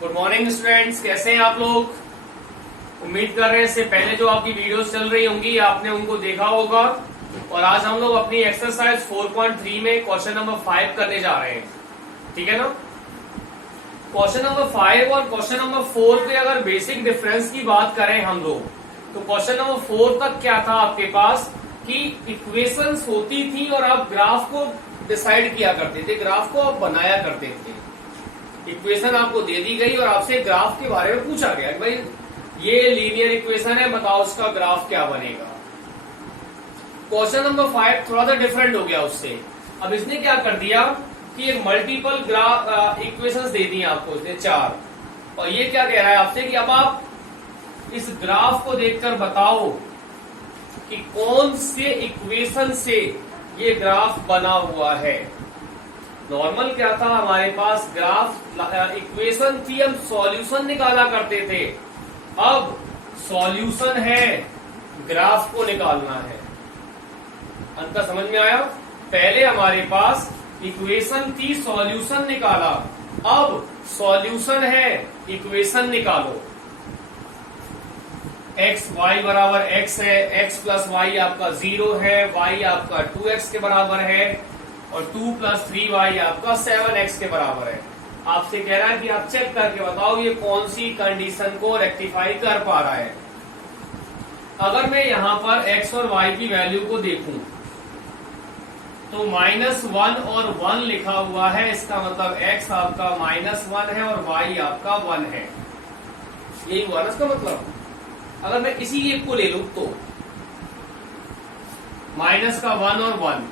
Good morning students, कैसे हैं आप लोग। उम्मीद कर रहे हैं इससे पहले जो आपकी वीडियोस चल रही होंगी आपने उनको देखा होगा। और आज हम लोग अपनी एक्सरसाइज 4.3 में क्वेश्चन नंबर 5 करने जा रहे हैं, ठीक है ना। क्वेश्चन नंबर 5 और क्वेश्चन नंबर 4 पे अगर बेसिक डिफरेंस की बात करें हम लोग, तो क्वेश्चन नंबर 4 तक क्या था आपके पास कि इक्वेशंस होती थी और आप ग्राफ को डिसाइड किया करते थे, ग्राफ को आप बनाया करते थे। इक्वेशन आपको दे दी गई और आपसे ग्राफ के बारे में पूछा गया कि भाई ये लीनियर इक्वेशन है, बताओ उसका ग्राफ क्या बनेगा। क्वेश्चन नंबर 5 थोड़ा सा डिफरेंट हो गया उससे। अब इसने क्या कर दिया कि एक मल्टीपल ग्राफ इक्वेशंस दे दी आपको उसने 4, और ये क्या कह रहा है आपसे कि अब आप इस ग्राफ को देखकर बताओ कि कौन से इक्वेशन से ये ग्राफ बना हुआ है। नॉर्मल क्या था हमारे पास, ग्राफ इक्वेशन थी, हम सॉल्यूशन निकाला करते थे। अब सॉल्यूशन है, ग्राफ को निकालना है। अंतर समझ में आया। पहले हमारे पास इक्वेशन थी, सॉल्यूशन निकाला। अब सॉल्यूशन है, इक्वेशन निकालो। एक्स वाई बराबर एक्स है, एक्स प्लस वाई आपका 0 है, वाई आपका 2x के बराबर है, और 2 + 3y आपका 7x के बराबर है। आपसे कह रहा है कि आप चेक करके बताओ ये कौन सी कंडीशन को रेक्टिफाई कर पा रहा है। अगर मैं यहां पर x और y की वैल्यू को देखूं तो -1 और 1 लिखा हुआ है, इसका मतलब x आपका -1 है और y आपका 1 है। यही हुआ ना इसका मतलब। अगर मैं इसी एक को ले लूं तो माइनस का 1 और 1,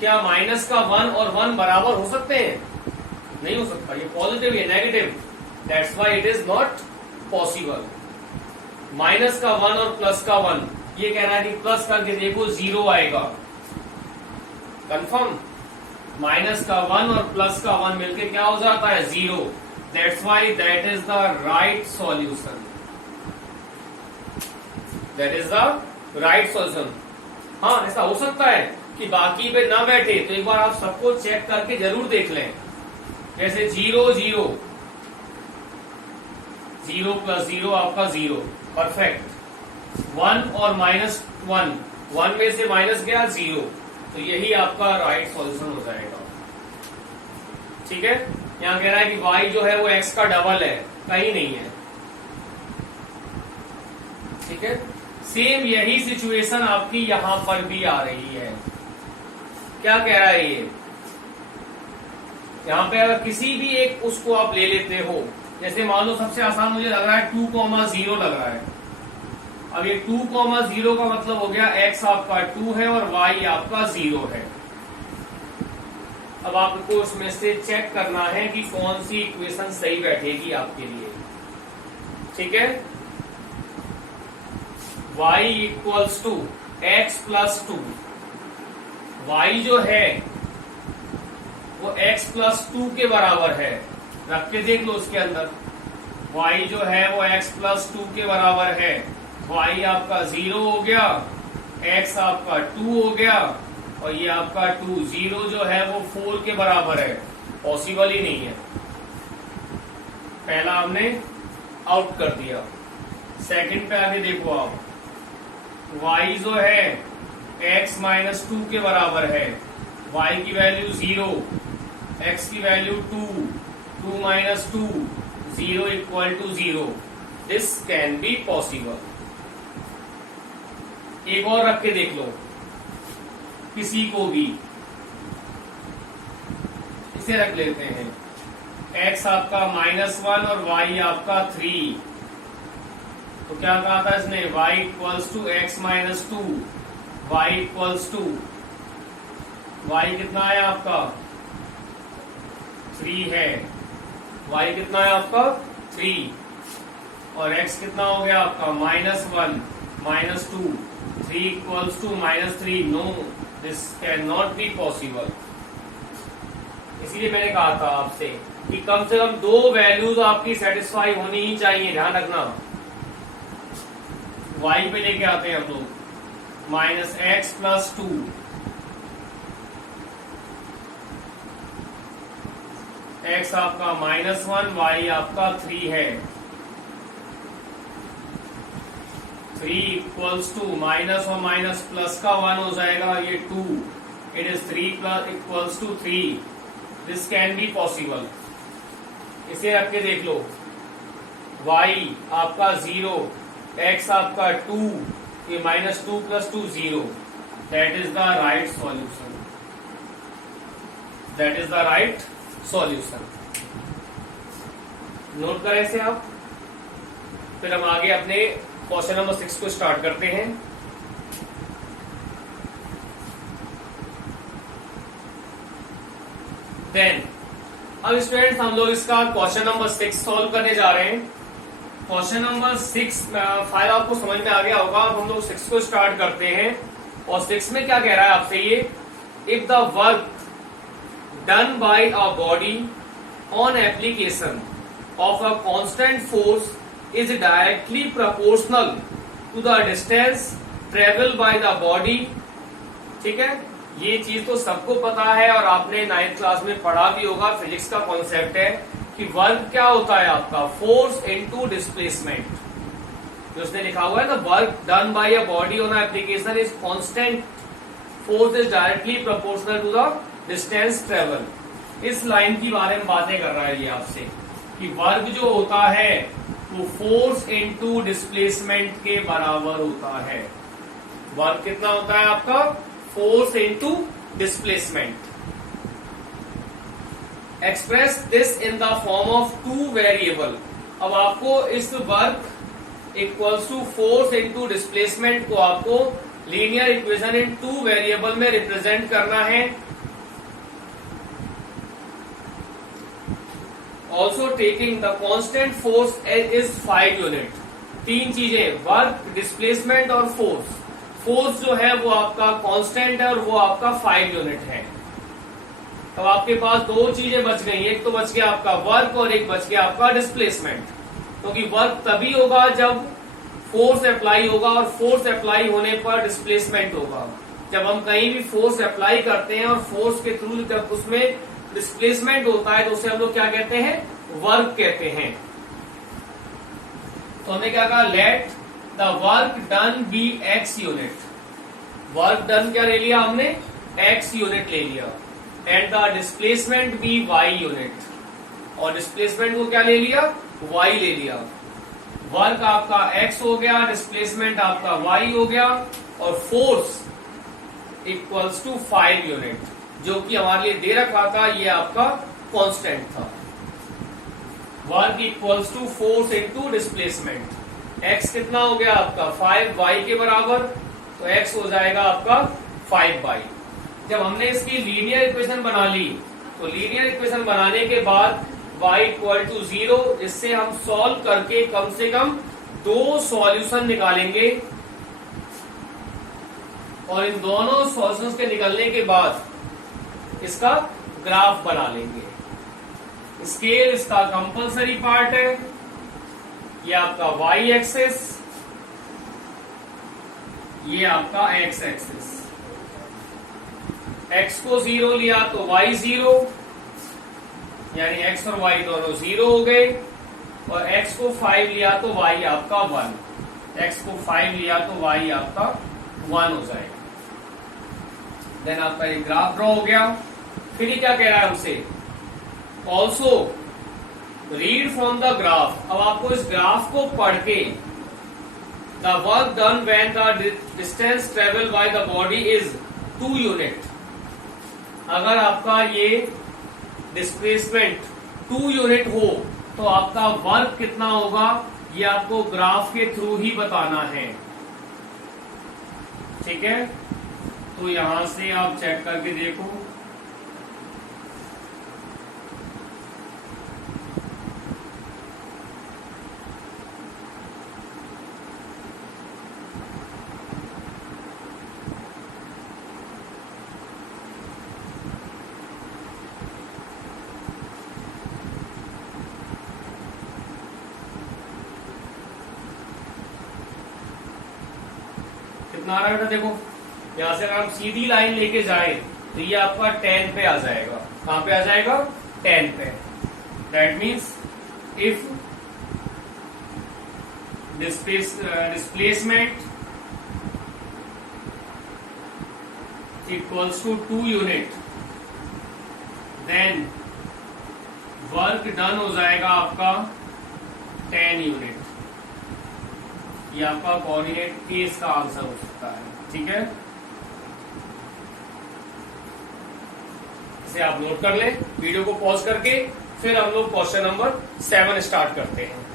क्या माइनस का 1 और 1 बराबर हो सकते हैं? नहीं हो सकता, ये पॉजिटिव है negative, that's why it is not possible. Minus का 1 और प्लस का 1, ये कह रहा है कि प्लस करके देखो 0 आएगा। कंफर्म, माइनस का 1 और प्लस का 1 मिलके क्या हो जाता है? 0। That's why that is the right solution, that is the right solution. हाँ, ऐसा हो सकता है कि बाकी पे ना बैठे, तो एक बार आप सबको चेक करके जरूर देख लें। जैसे 0 0 0 + 0 आपका 0, परफेक्ट। 1 और -1, 1 में से माइनस गया 0, तो यही आपका राइट सॉल्यूशन हो जाएगा। ठीक है। यहां कह रहा है कि y जो है वो x का डबल है, कहीं नहीं है। ठीक है। सेम यही सिचुएशन आपकी यहां पर भी आ रही है। क्या कह रहा है ये, यहां पे अगर किसी भी एक उसको आप ले लेते हो, जैसे मान लो सबसे आसान मुझे लग रहा है 2,0 लग रहा है। अब ये 2,0 का मतलब हो गया x आपका 2 है और y आपका 0 है। अब आपको उसमें से चेक करना है कि कौन सी इक्वेशन सही बैठेगी आपके लिए। ठीक है। y = x + 2, y जो है वो x + 2 के बराबर है। रख के देख लो उसके अंदर, y जो है वो x + 2 के बराबर है। y आपका 0 हो गया, x आपका 2 हो गया, और ये आपका 2, 0 जो है वो 4 के बराबर है। पॉसिबल ही नहीं है। पहला हमने आउट कर दिया। सेकंड पे आगे देखो आप, y जो है x - 2 के बराबर है, y की वैल्यू 0, x की value 2, 2 - 2, 0 = 0। This can be possible. एक और रख के देख लो किसी को भी, इसे रख लेते हैं। x आपका -1 और y आपका 3, तो क्या कहा था इसने, y = x - 2, y = y कितना है आपका 3 है, y कितना है आपका 3, और x कितना हो गया आपका -1 - 2, 3 = -3। No, this can not be possible. इसीलिए मैंने कहा था आपसे कि कम से कम 2 वैल्यूज आपकी सेटिस्फाई होनी ही चाहिए। ध्यान रखना। y पे लेके आते हैं हम लोग, -x + 2, x आपका -1, y आपका 3 है। 3 इक्वल्स टू माइनस और माइनस प्लस का 1 हो जाएगा, ये 2। It is 3 plus equals to 3। This can be possible. इसे रख के देख लो। y आपका 0, x आपका 2, ये -2 + 2 0। That is the right solution. That is the right solution. Note करें इसे आप। फिर हम आगे अपने क्वेश्चन नंबर 6 को स्टार्ट करते हैं। देन अब स्टूडेंट्स हम लोग इसका क्वेश्चन नंबर 6 सॉल्व करने जा रहे हैं। क्वेश्चन नंबर 6 5 आपको समझ में आ गया होगा। अब हम लोग 6 को स्टार्ट करते हैं। और 6 में क्या कह रहा है आपसे ये, if the work done by a body on application of a constant force is directly proportional to the distance travel by the body. ठीक है, ये चीज तो सबको पता है और आपने 9th क्लास में पढ़ा भी होगा। फिजिक्स का कॉन्सेप्ट है कि वर्क क्या होता है आपका, फोर्स इनटू डिस्प्लेसमेंट। जो उसने लिखा हुआ है ना, work done by a body on application is constant force is directly proportional to the distance travel. इस लाइन की बारे में बातें कर रहा है ये आपसे कि वर्क जो होता है वो फोर्स इनटू डिस्प्लेसमेंट के बराबर होता है। वर्क कितना होता है आपका, force into displacement. Express this in the form of 2 variable. अब आपको इस work equals to force into displacement को आपको लीनियर इक्वेशन इन 2 वेरिएबल में रिप्रेजेंट करना है। Also taking the constant force is 5 unit. 3 चीजें, वर्क, डिस्प्लेसमेंट और फोर्स। फोर्स जो है वो आपका कांस्टेंट है और वो आपका 5 यूनिट है। तो आपके पास 2 चीजें बच गई। एक तो बच गया आपका वर्क और एक बच गया आपका डिस्प्लेसमेंट। क्योंकि वर्क तभी होगा जब फोर्स अप्लाई होगा और फोर्स अप्लाई होने पर डिस्प्लेसमेंट होगा। जब हम कहीं भी फोर्स अप्लाई करते हैं और फोर्स के थ्रू जब उसमें डिस्प्लेसमेंट होता है तो उसे हम लोग क्या कहते हैं, वर्क कहते हैं। तो हमने क्या कहा, let the work done be x unit. Work done क्या ले लिया हमने, x यूनिट ले लिया। And the displacement be y unit. और डिस्प्लेसमेंट को क्या ले लिया, y ले लिया। वर्क आपका x हो गया, डिस्प्लेसमेंट आपका y हो गया और फोर्स इक्वल्स टू 5 यूनिट, जो कि हमारे लिए दे रखा था, ये आपका कांस्टेंट था। Work equals to force into displacement. x कितना हो गया आपका 5y के बराबर, तो x हो जाएगा आपका 5y। जब हमने इसकी लीनियर इक्वेशन बना ली तो लीनियर इक्वेशन बनाने के बाद y इक्वल टू 0, इससे हम सॉल्व करके कम से कम 2 सॉल्यूशन निकालेंगे और इन दोनों सॉल्यूशंस के निकलने के बाद इसका ग्राफ बना लेंगे। स्केल इसका कंपलसरी पार्ट है। ये आपका y एक्सिस, ये आपका x एक्सिस। x को 0 लिया तो y 0, यानी x और y दोनों 0 हो गए। और x को 5 लिया तो y आपका 1। x को 5 लिया तो y आपका 1 हो जाएगा। देन आपका ये ग्राफ ड्रॉ हो गया। फिर ये क्या कह रहा है हमसे, also read from the graph. अब आपको इस ग्राफ को पढ़ के the work done when the distance travel by the body is 2 unit. अगर आपका ये डिस्प्लेसमेंट 2 यूनिट हो तो आपका वर्क कितना होगा, ये आपको ग्राफ के थ्रू ही बताना है। ठीक है, तो यहां से आप चेक करके देखो। कितना आ रहा है देखो, यहां से अगर हम सीधी लाइन लेके जाए तो ये आपका 10 पे आ जाएगा। कहां पे आ जाएगा, 10 पे। That means if displacement equals to 2 unit, then work done हो जाएगा आपका 10 यूनिट। ये आपका कोऑर्डिनेट केस का आंसर हो सकता है। ठीक है, इसे आप नोट कर लें, वीडियो को पॉज करके फिर हम लोग क्वेश्चन नंबर 7 स्टार्ट करते हैं।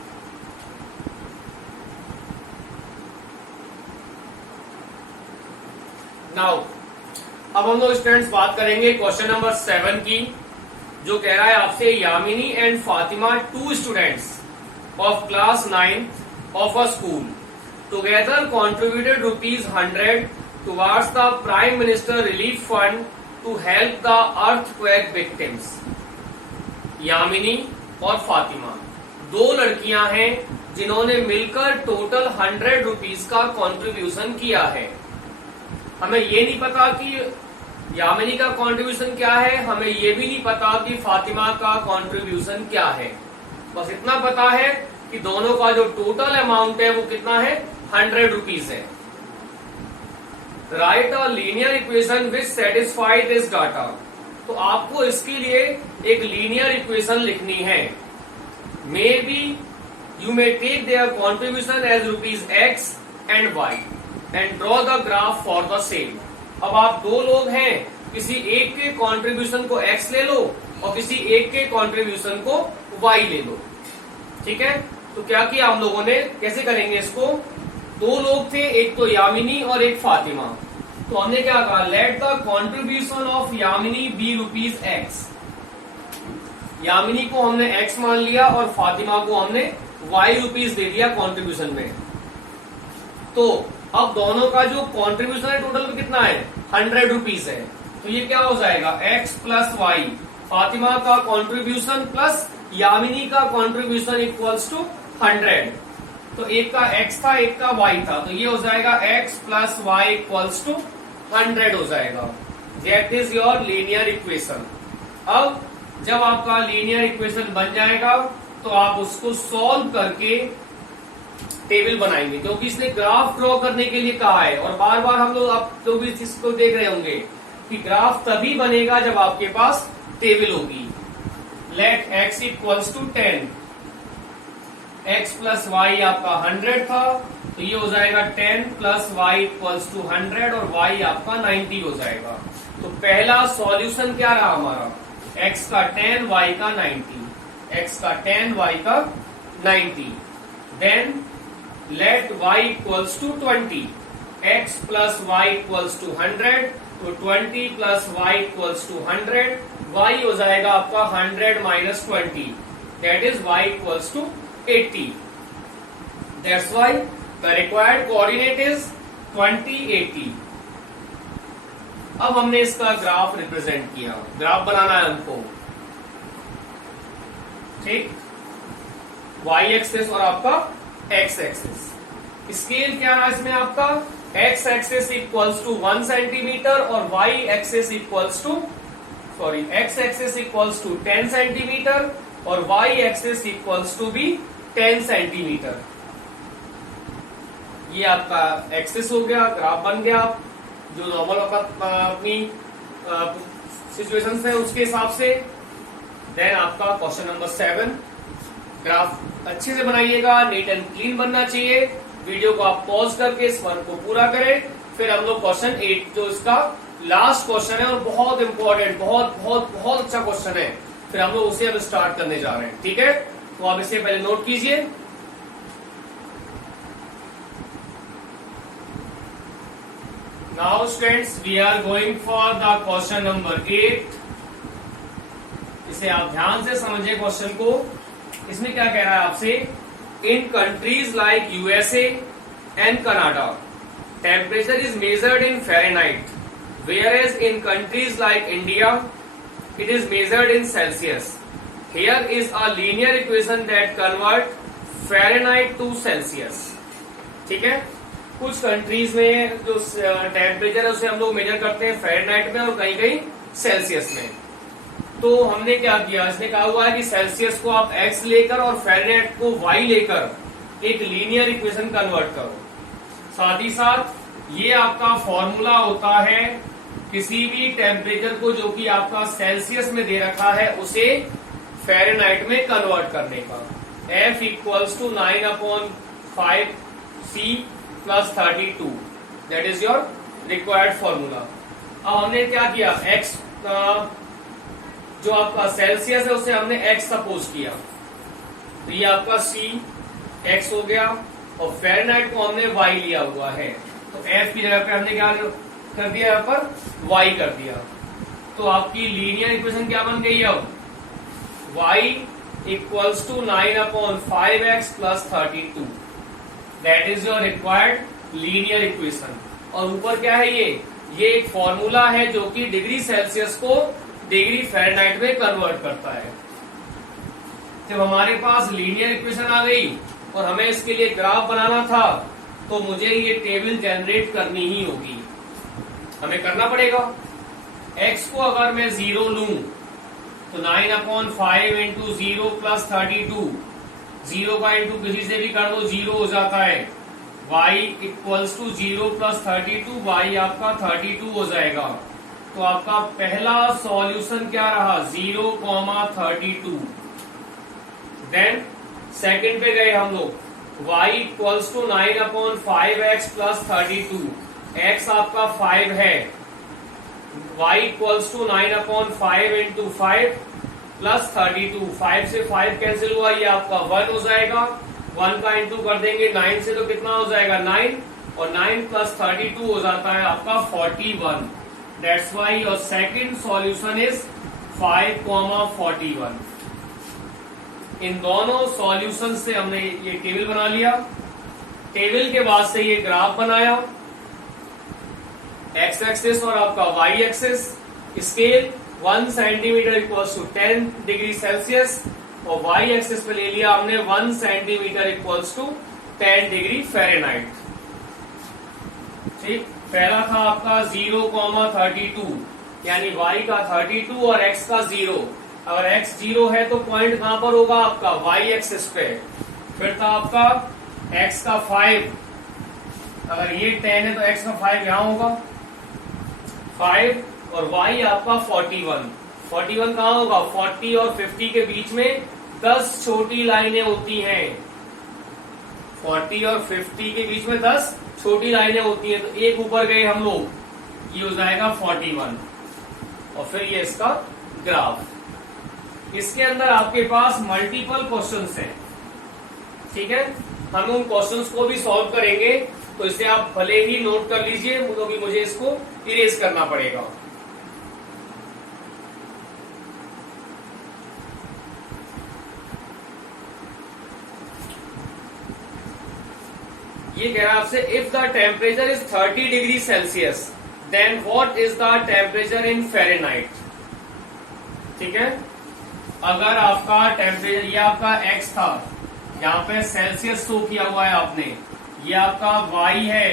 नाउ अब हम लोग स्टूडेंट्स बात करेंगे क्वेश्चन नंबर 7 की, जो कह रहा है आपसे Yamini and Fatima, 2 students of class 9 of a school together contributed ₹100 towards the prime minister relief fund to help the earthquake victims. Yamini और फातिमा 2 लड़कियां हैं जिन्होंने मिलकर टोटल ₹100 का कॉन्ट्रीब्यूशन किया है। हमें ये नहीं पता कि यामिनी का कंट्रीब्यूशन क्या है, हमें ये भी नहीं पता कि फातिमा का कंट्रीब्यूशन क्या है। बस इतना पता है कि दोनों का जो टोटल अमाउंट है वो कितना है, ₹100 है। Write a linear equation which satisfy this data. तो आपको इसके लिए एक लीनियर इक्वेशन लिखनी है। May be you may take their contribution as ₹X and Y and draw the graph for the same. अब आप 2 लोग हैं, किसी एक के कंट्रीब्यूशन को X ले लो और किसी एक के कंट्रीब्यूशन को Y ले लो। ठीक है, तो क्या किया हम लोगों ने, कैसे करेंगे इसको, 2 लोग थे, एक तो यामिनी और एक फातिमा। तो हमने क्या कहा, let the contribution of Yamini be ₹X। Yamini को हमने X मान लिया और फातिमा को हमने ₹Y दे दिया कंट्रीब्यूशन में। तो अब दोनों का जो कंट्रीब्यूशन है टोटल में कितना है, ₹100 है। तो ये क्या हो जाएगा, X प्लस Y, फातिमा का कंट्रीब्यूशन प्लस यामिनी का कंट्रीब्यूशन इक्वल्स टू 100। तो एक का X था, एक का Y था, तो ये हो जाएगा X plus Y equals to 100 हो जाएगा। That is your linear equation. अब जब आपका लीनियर इक्वेशन बन जाएगा तो आप उसको सॉल्व करके टेबल बनाएंगे, क्योंकि इसने ग्राफ ड्रॉ करने के लिए कहा है। और बार बार हम लोग, आप लोग भी इसको देख रहे होंगे कि ग्राफ तभी बनेगा जब आपके पास टेबल होगी। Let x equals to 10, x plus y आपका 100 था, तो ये हो जाएगा 10 प्लस वाई इक्वल्स टू 100 और y आपका 90 हो जाएगा। तो पहला सॉल्यूशन क्या रहा हमारा, x का 10 y का 90, x का 10 y का 90। Then let y equals to 20, x plus y equals to 100, तो 20 plus y equals to 100, y हो जाएगा आपका 100 minus 20, that is y equals to 80. That's why the required coordinate is 20, 80. अब हमने इसका ग्राफ रिप्रेजेंट किया, ग्राफ बनाना है हमको, ठीक, y एक्सेस और आपका x एक्सेस। स्केल क्या रहा इसमें आपका, x axis equals to 1 centimetre और y axis equals to, sorry, x axis equals to 10 centimetre और y एक्सेस इक्वल्स टू भी 10 सेंटीमीटर। ये आपका एक्सेस हो गया, ग्राफ बन गया, जो नॉर्मल अपनी सिचुएशन है उसके हिसाब से। देन आपका क्वेश्चन नंबर 7, ग्राफ अच्छे से बनाइएगा, नीट एंड क्लीन बनना चाहिए। वीडियो को आप पॉज करके इस वर्क को पूरा करें। फिर हम लोग क्वेश्चन 8, जो इसका लास्ट क्वेश्चन है और बहुत इंपॉर्टेंट, बहुत बहुत बहुत अच्छा क्वेश्चन है, फिर हम लोग उसे अब स्टार्ट करने जा रहे हैं। ठीक है, तो आप इसे पहले नोट कीजिए। Now students, we are going for the question number 8। इसे आप ध्यान से समझिए क्वेश्चन को। इसमें क्या कह रहा है आपसे, in countries like USA and Canada temperature is measured in Fahrenheit, whereas in countries like India it is measured in Celsius. Here is a linear equation that convert Fahrenheit to Celsius. ठीक है, कुछ countries में जो temperature है उसे हम लोग major करते हैं फ़ारेनहाइट में और कहीं कहीं सेल्सियस में। तो हमने क्या किया, इसने कहा हुआ है कि सेल्सियस को आप x लेकर और फ़ारेनहाइट को y लेकर एक लीनियर इक्वेशन कन्वर्ट करो। साथ ही साथ ये आपका फॉर्मूला होता है किसी भी टेम्परेचर को जो कि आपका सेल्सियस में दे रखा है उसे फ़ारेनहाइट में कन्वर्ट करने का। F equals to 9/5 C plus 32, that is your required formula. अब हमने क्या किया, x जो आपका सेल्सियस है उसे हमने x सपोज किया, तो ये आपका C x हो गया और फ़ारेनहाइट को हमने y लिया हुआ है, तो F की जगह पे हमने क्या कर दिया, यहाँ पर y कर दिया। तो आपकी लीनियर इक्वेशन क्या बन गई अब, y equals to 9/5x plus 32, that is your required linear equation. और ऊपर क्या है, ये एक फॉर्मूला है जो कि डिग्री सेल्सियस को डिग्री फ़ारेनहाइट में कन्वर्ट करता है। जब हमारे पास लीनियर इक्वेशन आ गई और हमें इसके लिए ग्राफ बनाना था, तो मुझे ये टेबल जनरेट करनी ही होगी, हमें करना पड़ेगा। x को अगर मैं 0 लूं तो 9/5 इंटू 0 प्लस 32, 0 का इंटू किसी से भी कर दो 0 हो जाता है। y equals to 0 plus 32, y आपका 32 हो जाएगा। तो आपका पहला सॉल्यूशन क्या रहा, 0,32। देन सेकंड पे गए हम लोग, y equals to 9/5x plus 32, x आपका 5 है, y equals to 9/5 into 5 plus 32, 5 से 5 कैंसिल हुआ, ये आपका 1 हो जाएगा। 1 का इंटू कर देंगे 9 से तो कितना हो जाएगा 9, और 9 प्लस 32 हो जाता है आपका 41। That's why your second solution is 5,41। इन दोनों सॉल्यूशन से हमने ये टेबल बना लिया। टेबल के बाद से ये ग्राफ बनाया, एक्स एक्सिस और आपका y axis, scale 1 centimetre equals to 10 degree Celsius, और वाई एक्सिस पे ले लिया हमने 1 centimetre equals to 10 degree Fahrenheit. ठीक, पहला था आपका 0,32, यानी y का 32 और x का 0। अगर x 0 है तो पॉइंट कहां पर होगा आपका, y एक्सिस पे। फिर था आपका x का 5, अगर ये 10 है तो x का 5 यहां होगा 5, और y आपका 41। 41 कहां होगा, 40 और 50 के बीच में 10 छोटी लाइनें होती हैं। 40 और 50 के बीच में 10 छोटी लाइनें होती हैं, तो एक ऊपर गए हम लोग, ये हो जाएगा 41, और फिर ये इसका ग्राफ। इसके अंदर आपके पास मल्टीपल क्वेश्चंस हैं, ठीक है, हम उन क्वेश्चंस को भी सॉल्व करेंगे, तो इसे आप भले ही नोट कर लीजिए क्योंकि मुझे इसको इरेज करना पड़ेगा। ये कह रहा है आपसे, if the temperature is 30 degree Celsius then what is the temperature in Fahrenheit. ठीक है, अगर आपका टेम्परेचर, ये आपका x था, यहाँ पे सेल्सियस शो किया हुआ है आपने, ये आपका y है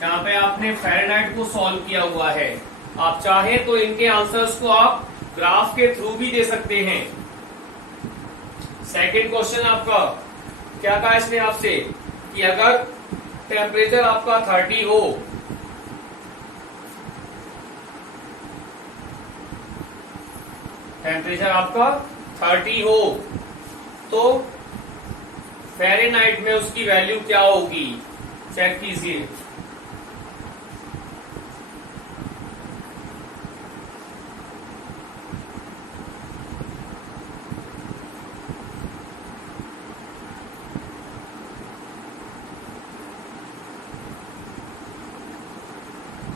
जहाँ पे आपने फ़ारेनहाइट को सॉल्व किया हुआ है। आप चाहे तो इनके आंसर्स को आप ग्राफ के थ्रू भी दे सकते हैं। सेकंड क्वेश्चन आपका क्या कहा इसने आपसे, कि अगर टेम्परेचर आपका 30 हो, टेम्परेचर आपका 30 हो तो फ़ारेनहाइट में उसकी वैल्यू क्या होगी, चेक कीजिए।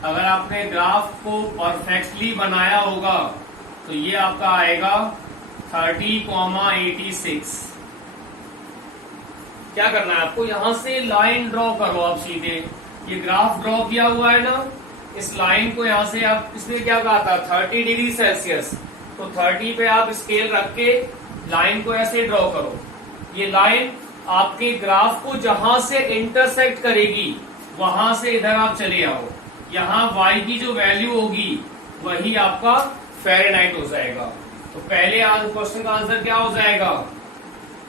अगर आपने ग्राफ को परफेक्टली बनाया होगा तो ये आपका आएगा 30,86। क्या करना है आपको, यहां से लाइन ड्रॉ करो आप सीधे, ये ग्राफ ड्रॉ किया हुआ है ना, इस लाइन को यहां से आप, इसने क्या कहा था 30 डिग्री सेल्सियस, तो 30 पे आप स्केल रख के लाइन को ऐसे ड्रॉ करो। ये लाइन आपके ग्राफ को जहां से इंटरसेक्ट करेगी वहां से इधर आप चले आओ, यहाँ y की जो वैल्यू होगी वही आपका फ़ारेनहाइट हो जाएगा। तो पहले क्वेश्चन का आंसर क्या हो जाएगा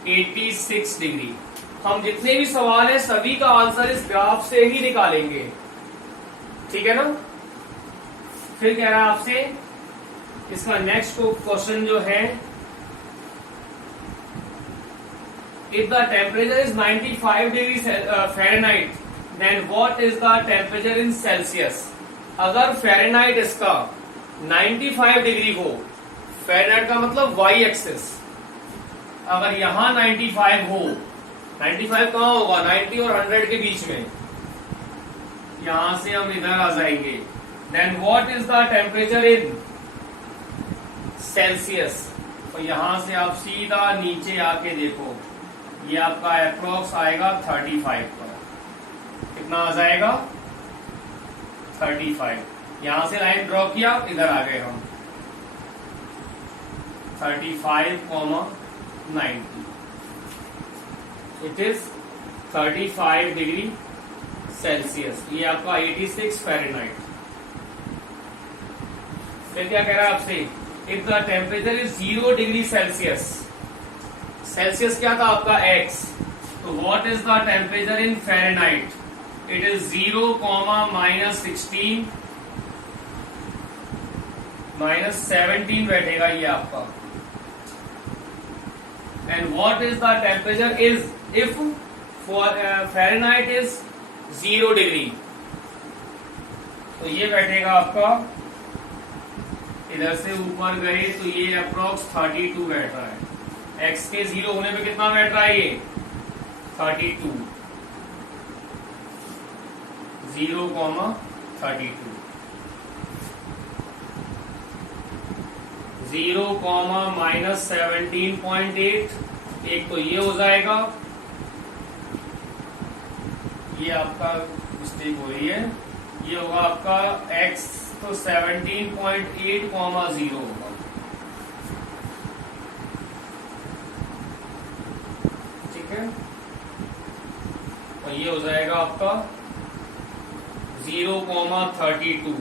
86 डिग्री। हम जितने भी सवाल है सभी का आंसर इस ग्राफ से ही निकालेंगे, ठीक है ना। फिर कह रहा है आपसे इसका नेक्स्ट क्वेश्चन जो है, if the temperature is 95 degree Fahrenheit then what is the temperature in Celsius. अगर फ़ारेनहाइट इसका 95 डिग्री हो, फ़ारेनहाइट का मतलब वाई एक्सिस, अगर यहां 95 हो, 95 कहां होगा 90 और 100 के बीच में, यहां से हम इधर आ जाएंगे, then what is the temperature in Celsius. तो यहां से आप सीधा नीचे आके देखो, ये आपका अप्रोक्स आएगा 35 पर। कितना आ जाएगा 35। यहां से लाइन ड्रॉ किया, इधर आ गए हम 35,90। It is 35 degree Celsius. ये आपका 86 फ़ारेनहाइट। फिर क्या कह रहा है आपसे, if the temperature is 0 degree Celsius, Celsius क्या था आपका x, तो what is the temperature in Fahrenheit. It is 0, -16 -17 बैठेगा ये आपका। And what is the temperature is if Fahrenheit is 0 degree, तो ये बैठेगा आपका, इधर से ऊपर गए तो ये अप्रोक्स 32 बैठ रहा है। x के 0 होने पे कितना बैठ रहा है ये 32, 0,32, 0, -17.8, एक तो ये हो जाएगा, ये आपका मिस्टेक हो रही है, ये होगा आपका x तो 17.8, 0 होगा, ठीक है। और ये हो जाएगा आपका 0,32।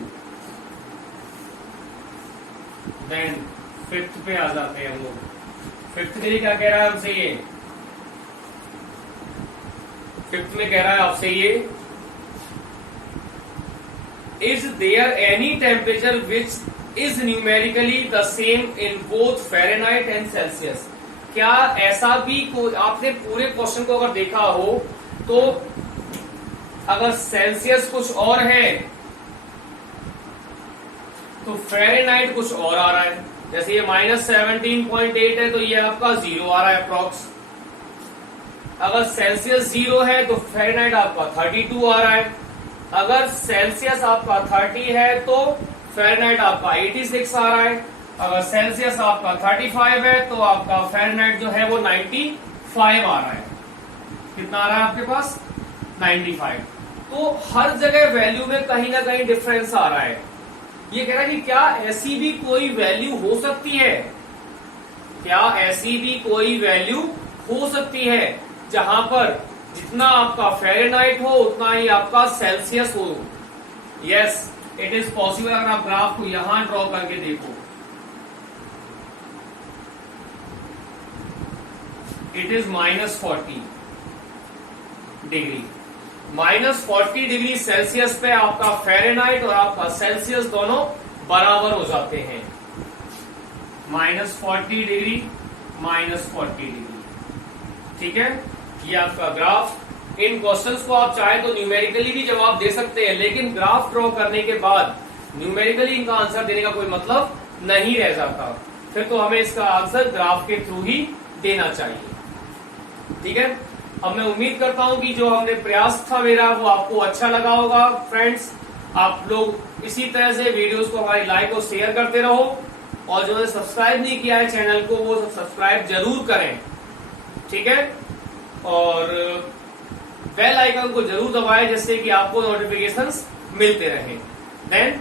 देन फिफ्थ पे आ जाते हैं हम लोग। फिफ्थ के लिए क्या कह रहा है हमसे ये, फिफ्थ में कह रहा है आपसे ये, is there any temperature which is numerically the same in both Fahrenheit and Celsius. क्या ऐसा भी कोई, आपने पूरे क्वेश्चन को अगर देखा हो तो अगर सेल्सियस कुछ और है तो फ़ारेनहाइट कुछ और आ रहा है। जैसे ये -17.8 है तो ये आपका 0 आ रहा है अप्रॉक्स। अगर सेल्सियस 0 है तो फ़ारेनहाइट आपका 32 आ रहा है। अगर सेल्सियस आपका 30 है तो फ़ारेनहाइट आपका 86 आ रहा है। अगर सेल्सियस आपका 35 है तो आपका फ़ारेनहाइट जो है वो 95 आ रहा है। कितना आ रहा है आपके पास 95। तो हर जगह वैल्यू में कहीं ना कहीं डिफरेंस आ रहा है। ये कह रहा है कि क्या ऐसी भी कोई वैल्यू हो सकती है, क्या ऐसी भी कोई वैल्यू हो सकती है जहां पर जितना आपका फ़ारेनहाइट हो उतना ही आपका सेल्सियस हो। Yes it is possible. अगर आप ग्राफ को यहां ड्रॉ करके देखो, it is -40 degree. -40 degree Celsius पे आपका फ़ारेनहाइट और आपका सेल्सियस दोनों बराबर हो जाते हैं। -40 डिग्री, -40 डिग्री, ठीक है। ये आपका ग्राफ। इन क्वेश्चंस को आप चाहे तो न्यूमेरिकली भी जवाब दे सकते हैं, लेकिन ग्राफ ड्रॉ करने के बाद न्यूमेरिकली इनका आंसर देने का कोई मतलब नहीं रह जाता। फिर तो हमें इसका आंसर ग्राफ के थ्रू ही देना चाहिए, ठीक है। अब मैं उम्मीद करता हूं कि जो हमने प्रयास था मेरा वो आपको अच्छा लगा होगा। फ्रेंड्स आप लोग इसी तरह से वीडियोस को हमारी लाइक और शेयर करते रहो, और जो सब्सक्राइब नहीं किया है चैनल को वो सब्सक्राइब जरूर करें, ठीक है। और बेल आइकन को जरूर दबाएं जिससे कि आपको नोटिफिकेशंस मिलते रहें। देन